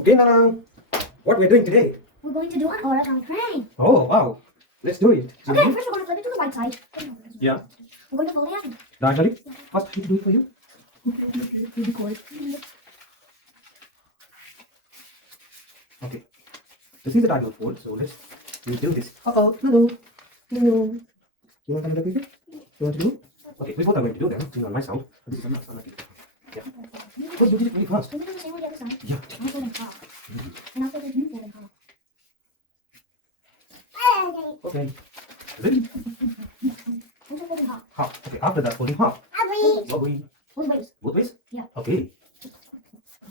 Okay, Nana. What we're doing today? We're going to do an origami crane. Oh, wow. Let's do it. Okay, first we're going to flip it to the right side. Yeah. We're going to fold it out. Diagonally? First, I need to do it for you. Okay. This is the diagonal fold, so let's do this. Uh-oh, no. You want to do it? You want to do? Okay, we both are going to do them. You know, my sound. This is not unlucky. Yeah. Oh, you did it really fast. We're going to do the same on the other side. Yeah. I'll fold it half. And I'll fold it in half. Okay. Ready? Also fold it half. Half. Okay, after that, folding half. What we? Both ways. Both ways? Yeah. Okay.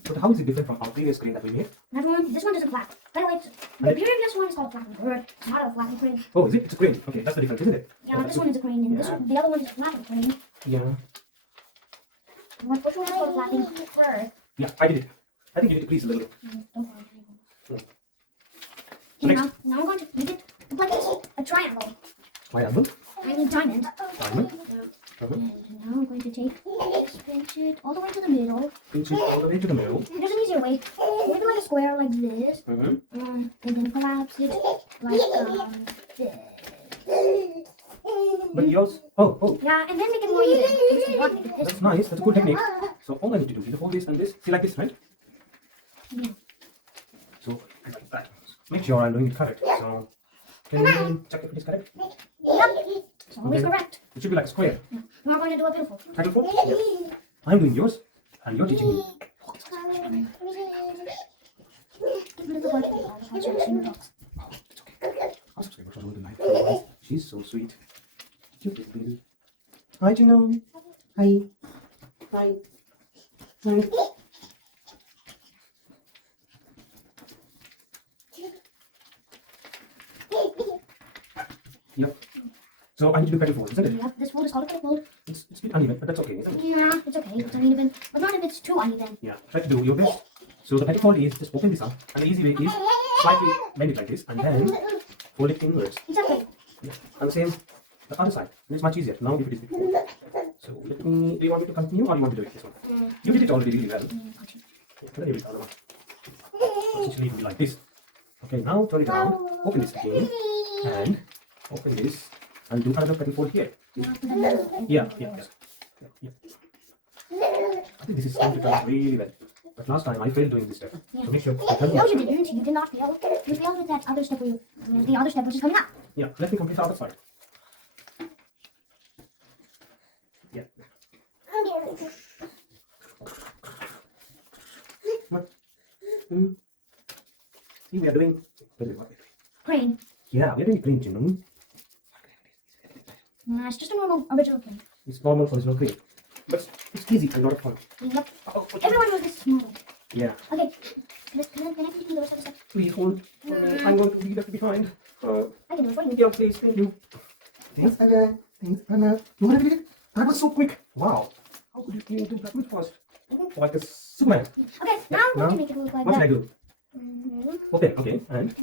But how is it different from our previous screen that we made? This one isn't flat. By the way, the previous one is called flat bird. It's not a flat crane. Oh, is it? It's a crane. Okay, that's the difference, isn't it? Yeah, this one is a crane, and this one, the other one is a flat crane. Yeah. Which one is called a flat bird? Yeah, I did it. I think you did it, please, a little bit. Don't worry. So next. Now I'm going to make it like this, a triangle. Triangle. I need diamond. Diamond. And now I'm going to take, pinch it all the way to the middle. Pinch it all the way to the middle. There's an easier way. Make it like a square like this. Mm-hmm. And then collapse it like this. But yours. Oh. Yeah, and then make it more even. Just one, make it this. That's nice. That's a good technique. So all I need to do is hold this and this. See, like this, right? Yeah. So like that. Make sure I'm doing it correct. So can you check if it is correct? Yep. It's always correct. It should be like a square. Yeah. Now I'm going to do a beautiful. Triangle fold? Yeah. I'm doing yours and you're teaching me. Get rid of the button. I'll show you the dots. Oh, it's okay. Our subscribers are really nice. She's so sweet. Cute little baby. Hi, Gino. Hi. Hi. Hi. Yep. So I need to do cutting fold, isn't it? Yep, this fold is called a cutting fold. It's a bit uneven, but that's okay, isn't it? Yeah, it's okay. It's uneven. But not if it's too uneven. Yeah. Try to do your best. So the cutting fold is just open this up, and the easy way is slightly bend it like this, and then fold it inwards. It's okay. Yeah. And the same the other side. And it's much easier now if it is before. So let me. Do you want me to continue or do you want to do it this one? You did it already really well. Yeah, can I do it the other one? Essentially it will be like this. Okay, now turn it around. Open this again, and open this, and do another cutting fold here. Yeah. I think this is going to turn out really well. But last time I failed doing this step. Yeah. So make sure. No, you didn't. You did not fail. You failed with that other step. The other step which is coming up. Yeah, let me complete the other side. Yeah. What? See, we are doing. Crane. Yeah, we are doing green, you know. Nah, it's just a normal original crane. It's normal for original green. But it's easy and a lot of fun. Yep. Oh, Everyone knows this is small. yeah. Okay. Can I continue the rest of the step? Please hold. I'm going to leave that behind. I can do it for you. Yeah, please. Thank you. Thanks, Anna. Thanks, Anna. You already did it? That was so quick. Wow. How could you do that much fast? Like a Superman. Okay, now I'm going to make it look like What should I that. do? Okay. And?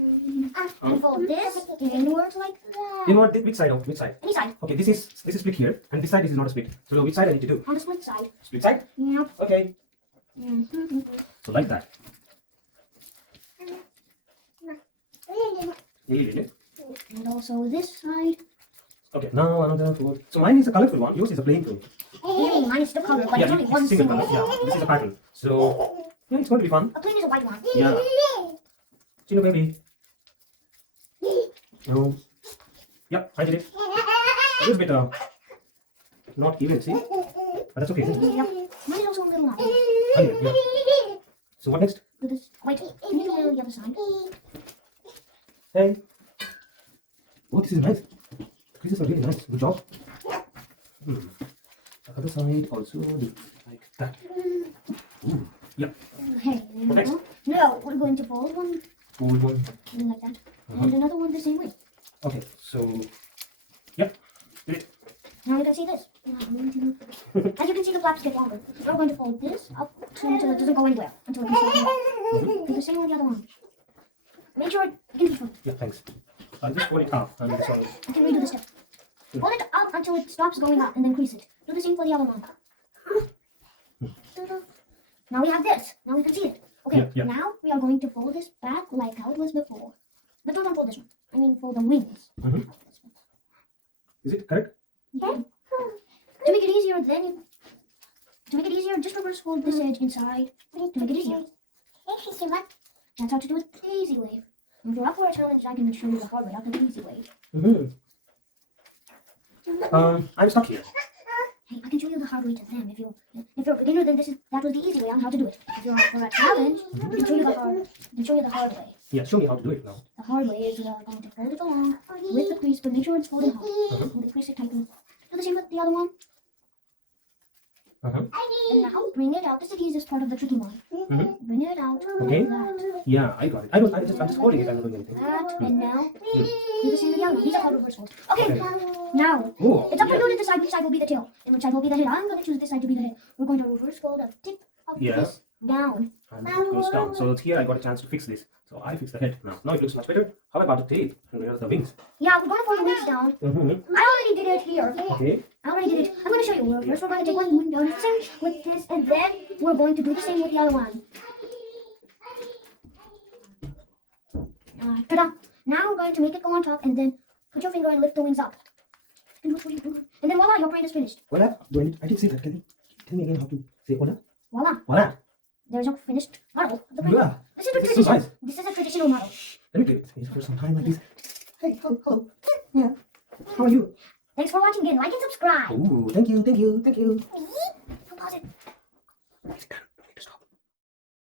And fold this inwards like that. You know what? Which side? Which side? Any side. Okay, this is split here, and this side is not a split. So which side I need to do? On the split side. Split side? Yep. Okay. Mm-hmm. So like that. Yeah. And also this side. Okay, now another fold. So mine is a colorful one. Yours is a plain one. Yeah, mine is still colored, but it's only one single single. color. Yeah, this is a pattern. So yeah, it's going to be fun. A plain is a white one. Yeah. Chino baby. No. Yep, I did it. A little bit not even, see? But that's okay. Isn't it? Yep. Mine is also a little uneven. Uneven, yeah. So what next? Do this. Wait, can you do the other side? Hey. Oh, this is nice. The creases are really nice. Good job. The other side also do like that. Ooh. Yeah. Okay. Next. No, we're going to fold one Fold one. like that. And another one the same way. Okay, so yep. Did it. Now you can see this. As you can see, the flaps get longer. We're going to fold this up until it doesn't go anywhere. Until it can stop. Do the same with the other one. Make sure it can Yeah, thanks. I'll just fold it up and this one. I can redo the step. Hold it up until it stops going up and then crease it. Do the same for the other one. Now we have this. Now we can see it. Okay, Yeah, yeah. now we are going to fold this back like how it was before. But don't unfold this one. I mean, fold the wings. Mhm. Is it correct? Yeah. To make it easier, just reverse fold this edge inside to make it easier. That's how to do it the easy way. If you're up for a challenge, I can show you the hard way, not the easy way. Mm-hmm. I'm stuck here. Hey, I can show you the hard way to them. If you're a beginner, then that was the easy way on how to do it. If you're up for a challenge, I can show you the hard way. Yeah, show me how to do it now. The hard way is going to fold it along with the crease, but make sure it's folded hard. Hold the crease tightly. Do the same with the other one. Uh-huh. And now bring it out. This is the easiest part of the tricky one. Mhm. Bring it out. Okay. Like that. Yeah, I got it. I'm just holding it. I'm not doing anything. That, and now do the same with the other one. These are called reverse folds. Okay. Now Oh. it's up to you to decide which side will be the tail and which side will be the head. I'm going to choose this side to be the head. We're going to reverse fold the tip of this down. And it goes down. So here I got a chance to fix this. So I fixed the head now. Now it looks much better. How about the tail? And where's the wings? Yeah, we're going to fold the wings down. Mm-hmm. I already did it here. Okay. I already did it. I'm going to show you. First, we're going to take one down the same with this, and then we're going to do the same with the other one. Ta-da! Now we're going to make it go on top, and then put your finger and lift the wings up. And then voila, your brain is finished. Voila. I didn't say that. Can you tell me again how to say voila? Voila. Voila. There's your finished model of the brain. Yeah. This is a This is so traditional. nice. This is a traditional model. Let me do it for some time like this. Hey, hello. Yeah. How are you? Thanks for watching again. Like and subscribe. Ooh, thank you. Pause it. It's done.